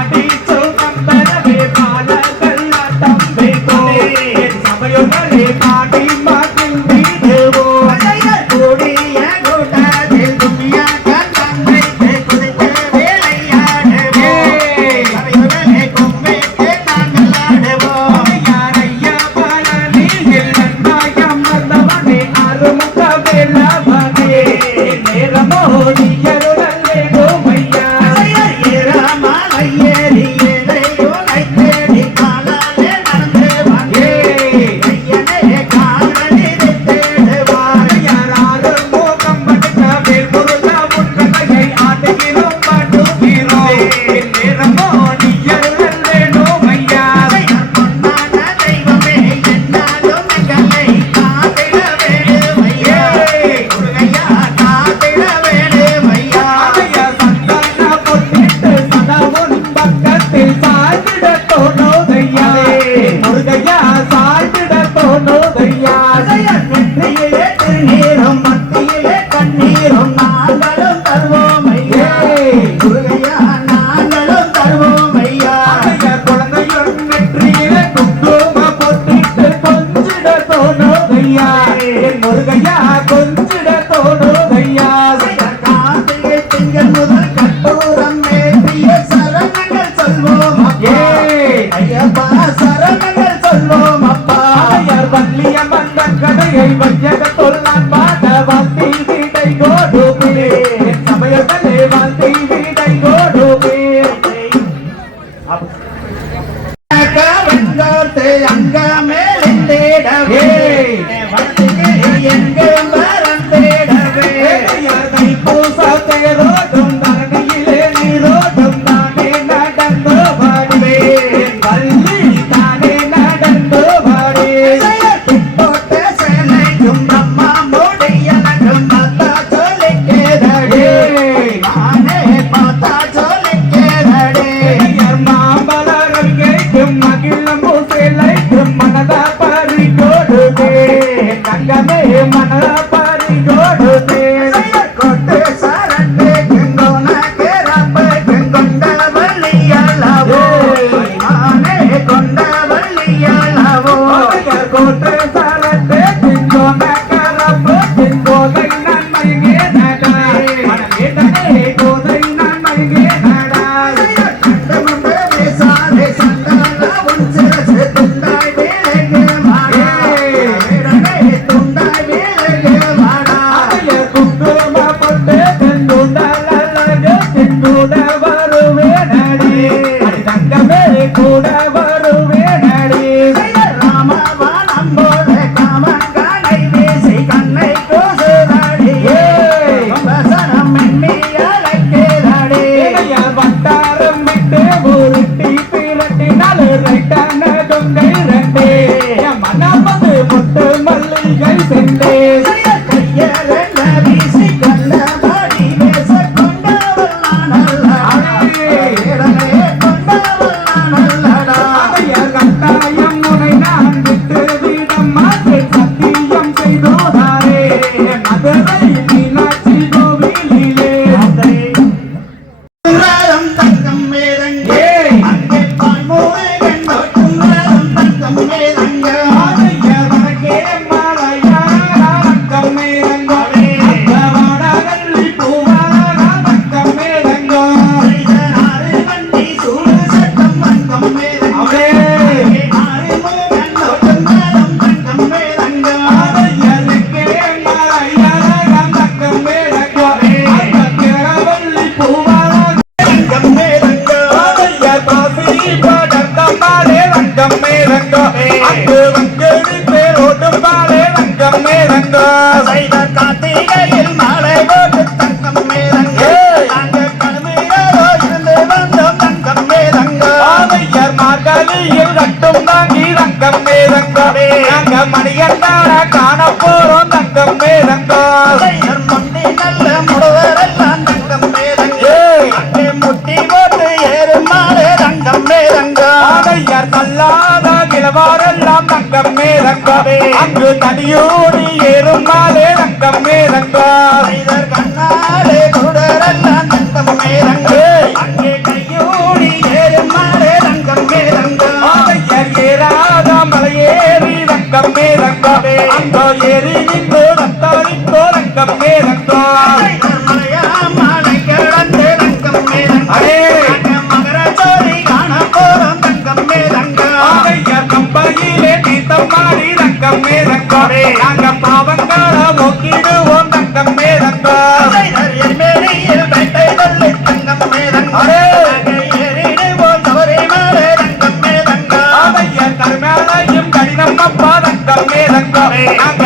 பாடி ಕೈಗೋ ಡೋಬೆ ಸಮಯದಲ್ಲೇ ವಾಲ್ತೀವಿ ಕೈಗೋ ಡೋಬೆ ಅಂಗ ಮೇಲೆಂದೇಡವೇ ಎಂಗೆಂಬ Nota இரண்டே. மனமது முட்டு மல்லிகை சென்றே. வீசி கல்ல மணி பேச கொண்டவள் நல்ல ரங்கோ அங்கு வங்கேடி பேரோட்டும் போறோம் தங்கம்மே ரங்கோ செல்வாரெல்லாம் தங்கம்மே ரங்கவே அங்கு தனியோடி ஏறும் நாளே தங்கம்மே ரங்கா கண்ணாலே குடரெல்லாம் தங்கம்மே ரங்கே அங்கே தனியோடி ஏறும் நாளே தங்கம்மே ரங்கா அதையர் ஏறாத மலையேறி ரங்கம்மே ஏறி நின்று ரத்தோரிக்கோ ரங்கம்மே ரங்கா 哎。